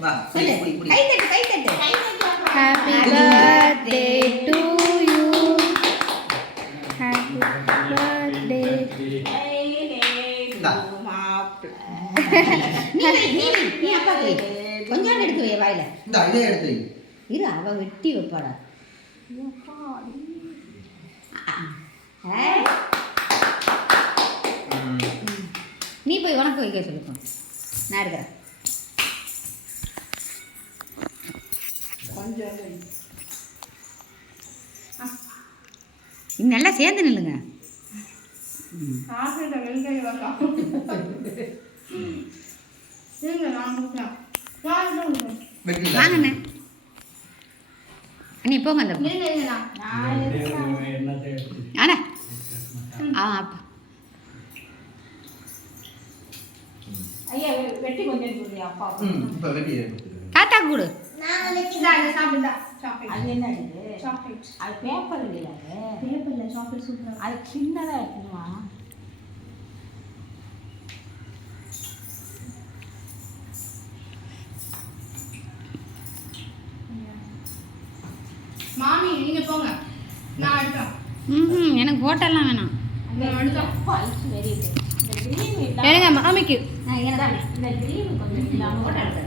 Happy birthday to you. Happy birthday. நீ அப்பா கொஞ்சம் எடுத்து வை வாயில. இதை எடுத்து இரு, அவ வெட்டி வைப்பாடா. நீ போய் உனக்கு வைக்க சொல்லுப்பா, நான் எடுக்கிறேன். கொஞ்சம் நல்லா சேர்ந்து நில்லுங்க. வாங்கண்ணே நீ போங்க. அந்த ஆனா அப்பா ஐயா வெட்டி கொஞ்சம் அப்பா தாத்தா கூடு. அது என்ன சாக்லேட்? அது பேப்பர் இல்லையா? பேப்பர் இல்லை, சாக்லேட் சூப்பர். அது சின்னதாக இருக்குமா? மாமி நீங்க போங்க, நான் எடுக்கிறேன். எனக்கு போட்டெல்லாம் வேணாம். எடுங்க மாமிக்கு. இந்த கிரீம் கொஞ்சம் போட்டோ அது